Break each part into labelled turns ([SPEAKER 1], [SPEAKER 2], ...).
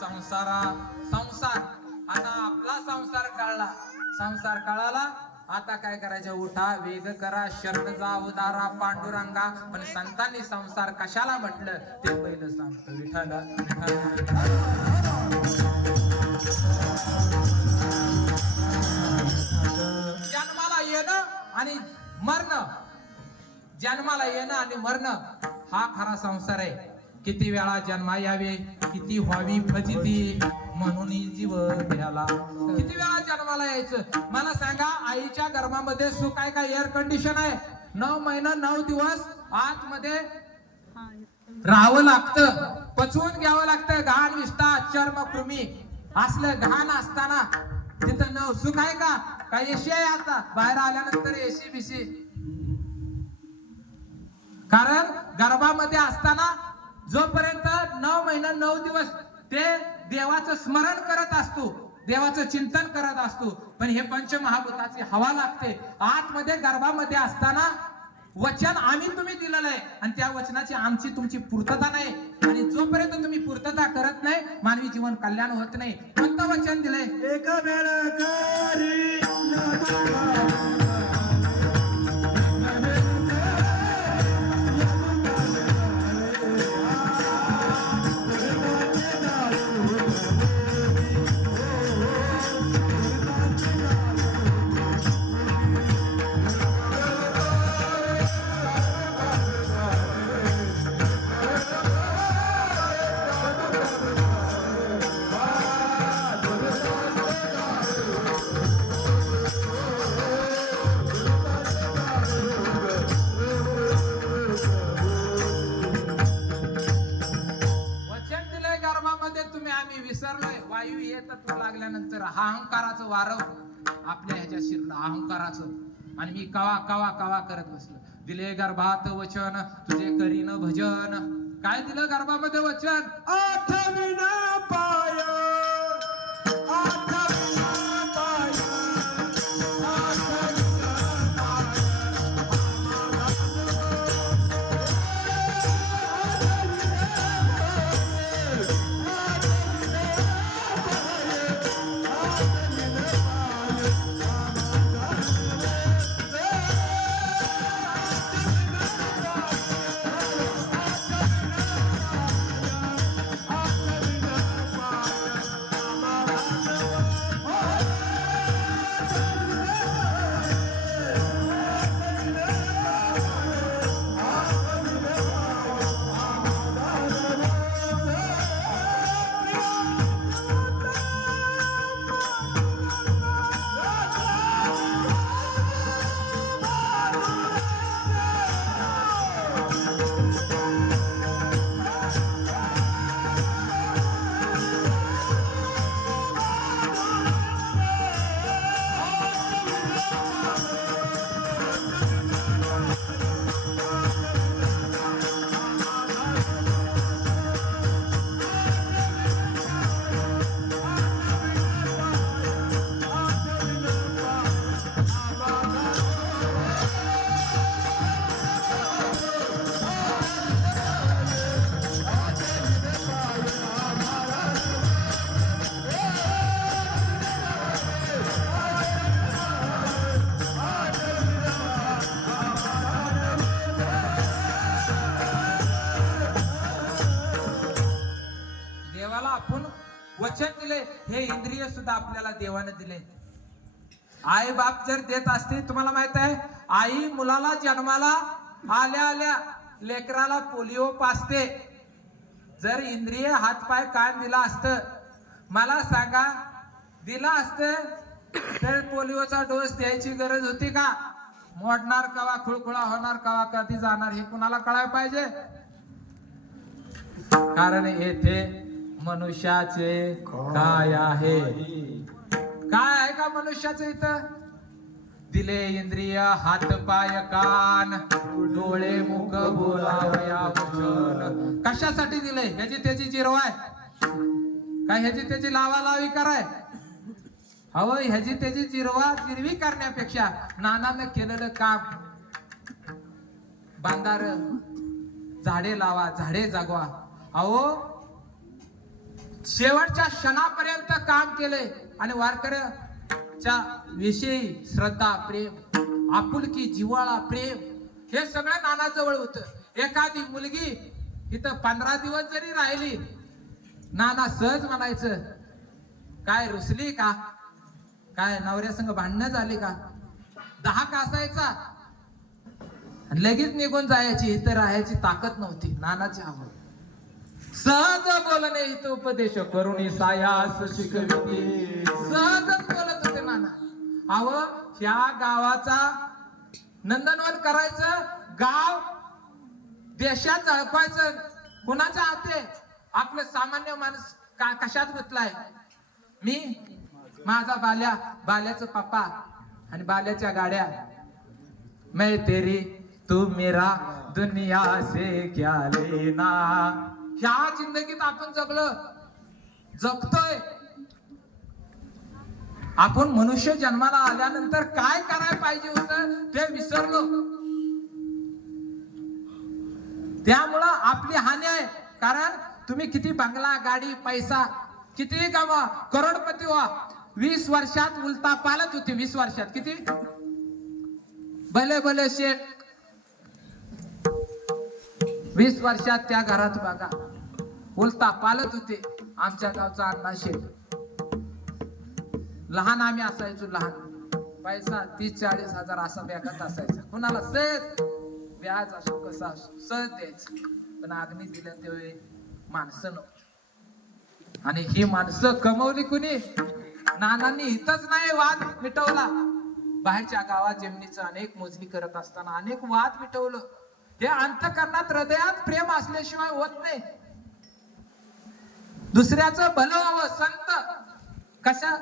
[SPEAKER 1] संसारा संसार. आता आपला संसार कळला. संसार कळाला आता काय करायचं? उठा वेग करा शरण जा उदारा पांडुरंगा. पण संतांनी संसार कशाला म्हटलं? ते पहिलं सांगतो. विठाला जन्माला येणं आणि मरणं. जन्माला येणं आणि मरणं हा खरा संसार आहे. किती वेळा जन्मा यावे किती व्हावी फजिती म्हणून जीव द्याला किती वेळा जन्माला यायचं? मला सांगा आईच्या गर्भामध्ये सुख आहे का? एअर कंडिशन आहे. नऊ महिना नऊ दिवस आतमध्ये राहावं लागतं. पचवून घ्यावं लागतं. घाण विष्ठा चर्म कृमी असलं घाण असताना तिथं नऊ सुख आहे का? काय एसी आहे आता? बाहेर आल्यानंतर एसी बिसी कारण गर्भामध्ये असताना जोपर्यंत नऊ महिना नऊ दिवस ते देवाचं स्मरण करत असतो देवाचं चिंतन करत असतो पण हे पंचमहाभूताची हवा लागते. आतमध्ये गर्भामध्ये असताना वचन आम्ही तुम्ही दिलेलं आहे. आणि त्या वचनाची आमची तुमची पूर्तता नाही. आणि जोपर्यंत तुम्ही पूर्तता करत नाही मानवी जीवन कल्याण होत नाही. कोणतं वचन दिलंय? वायू येत लागल्यानंतर हा अहंकाराचं वारं आपल्या ह्याच्या शिरलं अहंकाराचं. आणि मी कवा कवा कवा करत बसलो. दिले गर्भात वचन तुझे करीन भजन. काय दिलं गर्भामध्ये वचन?
[SPEAKER 2] वचन दिले
[SPEAKER 1] हे इंद्रिय सुद्धा आपल्याला देवाने दिले. आई बाप जर देत असते तुम्हाला माहीत आहे आई मुलाला जन्माला आल्या आल्या लेकराला पोलिओ पासते जर इंद्रिय हातपाय काय दिला असतं मला सांगा दिला असतं तर पोलिओचा डोस द्यायची गरज होती का? मोडणार कवा खुळखुळा होणार कवा कधी जाणार हे कुणाला कळायला पाहिजे? कारण येथे मनुष्याचे काय आहे? काय आहे का मनुष्याचं इथं? दिले इंद्रिय हात पाय कान डोळे मुख बोलावया वचन. कशासाठी दिले? ह्याची त्याची जिरवाय. काय ह्याची त्याची लावा लावी कराय? अहो ह्याची त्याची जिरवा जिरवी करण्यापेक्षा नानानं केलेलं काम. बांधार झाडे लावा झाडे जागवा. अहो शेवटच्या क्षणापर्यंत काम केले आणि वारकऱ्याच्या विषयी श्रद्धा प्रेम आपुलकी जिव्हाळा प्रेम हे सगळं नानाजवळ होत. एखादी मुलगी इथं पंधरा दिवस जरी राहिली नाना सहज म्हणायचं काय रुसली का? काय नवऱ्यासंग भांडणं झाली का? दहा कासायचा लगेच निघून जायची इथं राहायची ताकद नव्हती. नानाची आवड. सहज बोलणे इथं उपदेश करून सायास शिकविते. सहजच बोलत होते नाना अव ह्या गावाचा नंदनवन करायचं गाव देशात झळकवायचं कुणाच्या हाते? आपलं सामान्य माणूस का कशात गुतलाय? मी माझा बाल्या बाल्याचं पप्पा आणि बाल्याच्या गाड्या. मैं तेरी तू मेरा दुनिया से क्या लेना? ह्या जिंदगीत आपण जगलं. जगतोय. आपण मनुष्य जन्माला आल्यानंतर काय करायला पाहिजे होतं ते विसरलो. त्यामुळं आपली हानी आहे. कारण तुम्ही किती बंगला गाडी पैसा किती गावा करोडपती व्हा. वीस वर्षात उलटा पालत होती वीस वर्षात. किती? भले भले शेठ. वीस वर्षात त्या घरात बघा. उलता पालत होते. आमच्या गावचा अण्णा शेठ. लहान आम्ही असायचो लहान. पैसा तीस चाळीस हजार असा बॅगात असायचा. कुणाला सहज व्याज असो कसा असो सहज द्यायचं. पण अग्नी दिल्या त्यावेळी माणसं नव्हती. आणि ही माणसं कमवली कुणी? नानांनी इथंच नाही वाद मिटवला. बाहेरच्या गावात जमिनीचं अनेक मोजणी करत असताना अनेक वाद मिटवलं. हे अंतकरणात हृदयात प्रेम असल्याशिवाय होत नाही. दुसऱ्याचं भलं व्हावं संत. कशा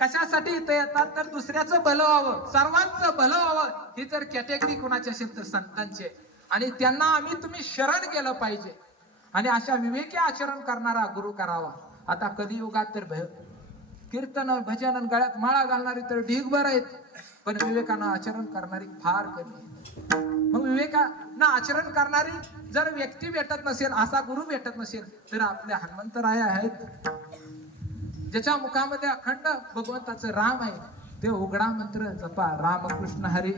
[SPEAKER 1] कशासाठी इथं येतात? तर दुसऱ्याचं भलं व्हावं सर्वांचं भलं व्हावं ही जर कॅटेगरी कोणाची असेल तर संतांची आणि त्यांना आम्ही तुम्ही शरण केलं पाहिजे. आणि अशा विवेकी आचरण करणारा गुरु करावा. आता कधी युगात तर भय कीर्तन भजन आणि गळ्यात माळा घालणारी तर ढीगभर आहेत. पण विवेकानं आचरण करणारी फार कमी मग विवेकानं आचरण करणारी जर व्यक्ती भेटत नसेल असा गुरु भेटत नसेल तर आपल्या हनुमंतराय आहेत. ज्याच्या मुखामध्ये अखंड भगवंताचं राम आहे ते उघडा मंत्र जपा. रामकृष्ण हरी.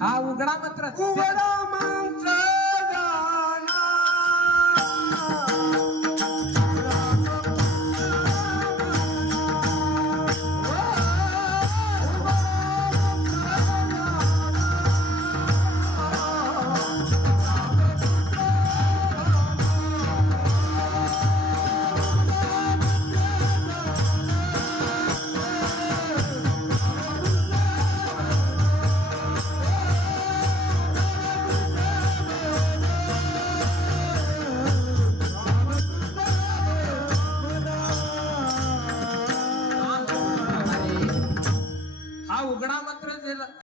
[SPEAKER 1] हा उघडा मंत्र.
[SPEAKER 2] उघडा मंत्र.